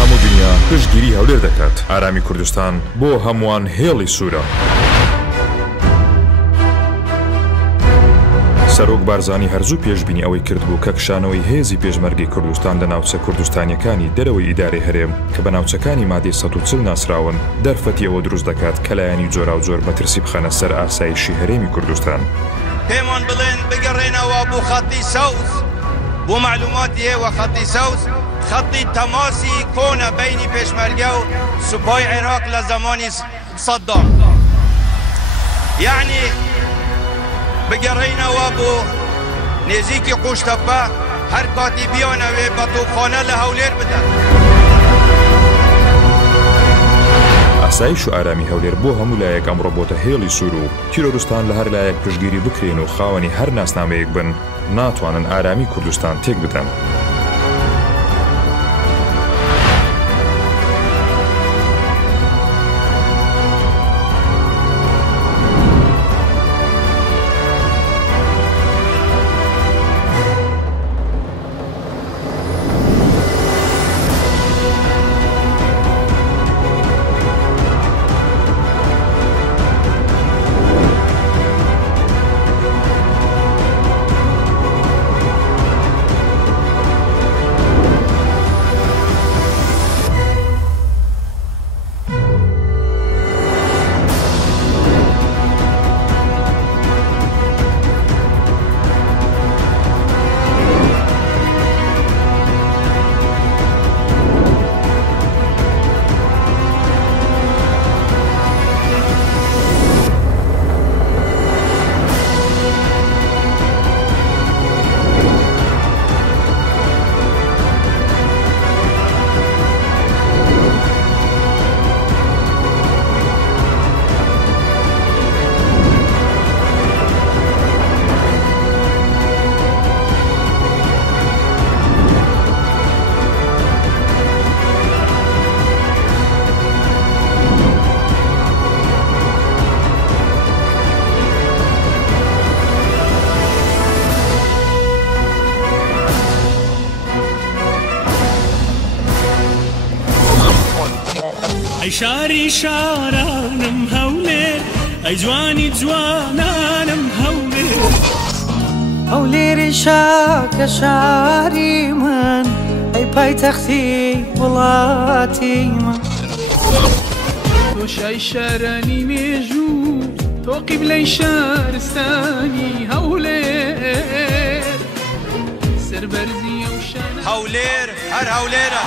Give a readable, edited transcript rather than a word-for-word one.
هەموو دنیا پشتگیری هەولێر دەکات. ئارامی کوردستان بۆ هەمووان هێڵی سوورە. سەرۆک بارزانی هەرزوو پێشبینی ئەوەی کردبوو کە کشانەوەی هێزی پێشمەرگی کوردستان لە ناوچە کوردستانیەکانی دەرەوەی ئیدارەی هەرێم کە بە ناوچەکانی مادەی 140 ناسراون دەرفەتی ئەوە دروست دەکات کە لایەنی جۆرا و جۆر بەترسی بخەنە سەر ئاسایشی هەرێمی کوردستان. پێمان بڵێن بگەڕێنەوە بۆ خەتی سەوز بۆ معلوماتی هەیە خەتی سەوز خەتی تەماسی کۆنە بینی پێشمەرگە و سوپای عێراق لە زمانی سەدام. یعنی بگەڕێنەوە بۆ نێزیکی قوشتەپە هەر کاتی بیانەوێ بە تۆپخانە لە هەولێر بدەن. ئاسایش و ئارامی هەولێر بۆ هەموو لایەک ئەمڕۆ بۆتە هێڵی سوور و تیرۆریستان لە هەر لایەک پشتگیری بکرێن و خاوەنی هەر ناسنامەیەک بن ناتوانن ئارامی کوردستان تێک بدەن. ئەی شاری شارانم هەولێر ئەی جوانی جوانانم هەولێر هەولێری شاکە شاری من ئەی پایتەختی وڵاتی من تۆ شای شارانی مێژوو تۆ قیبلەی شارستانی هەولێر سەربەرزی ئەو شانە هەولێر هەر هەولێرە